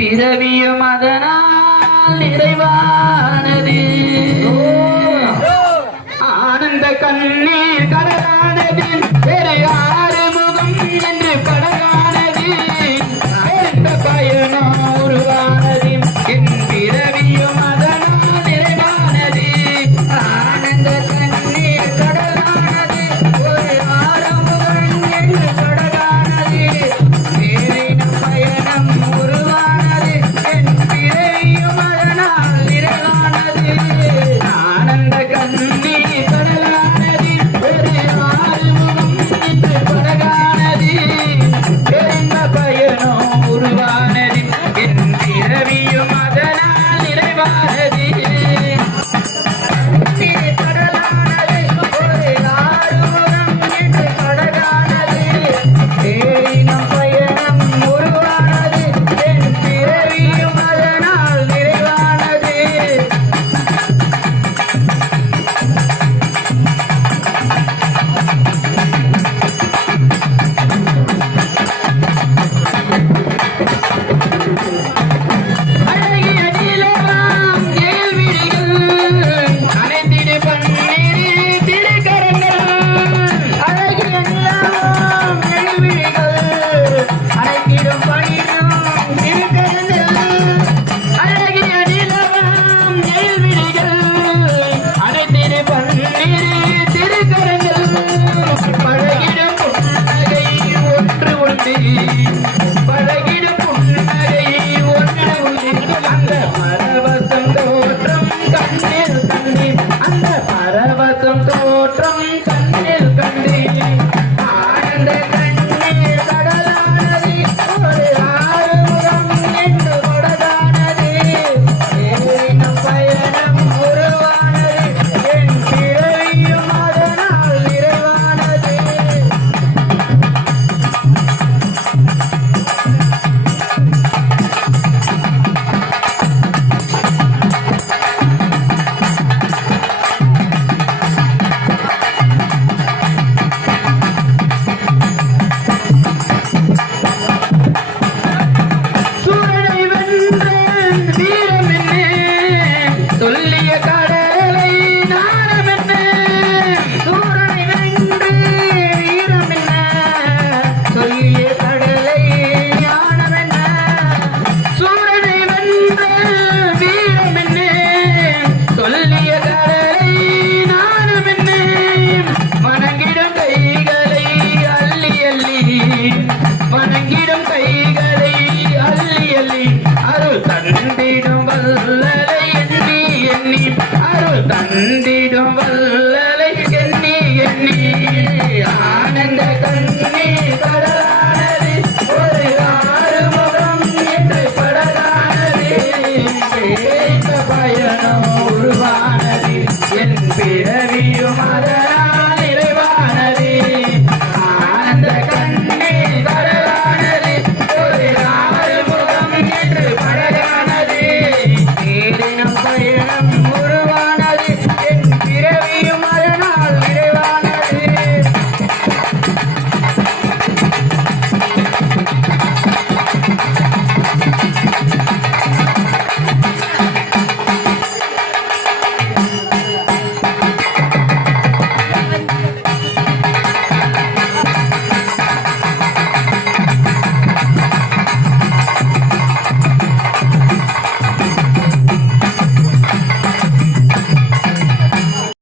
பிறவியும் அதனால் நிறைவானது. ஆனந்த கண்ணீர் கடலானது பழகிட ஒன்று ஒன்று ஆனந்த கண்ண